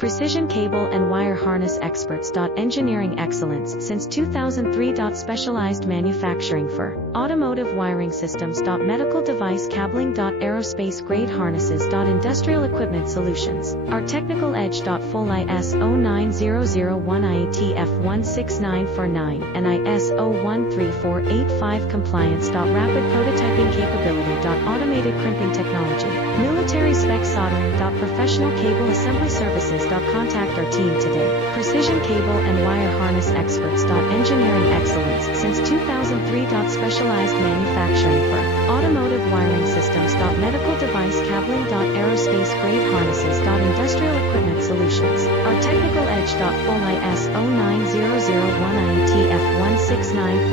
Precision cable and wire harness experts. Engineering excellence since 2003. Specialized manufacturing for automotive wiring systems. Medical device cabling. Aerospace grade harnesses. Industrial equipment solutions. Our technical edge. Full ISO 9001 IATF 16949 and ISO 13485 compliance. Rapid prototyping capability. Automated crimping technology. Military spec soldering. Professional cable assembly services. Contact our team today. Precision cable and wire harness experts. Engineering excellence since 2003. Specialized manufacturing for automotive wiring systems. Medical device cabling. Aerospace grade harnesses. Industrial equipment solutions. Our technical edge. Full ISO 9001 IATF 16949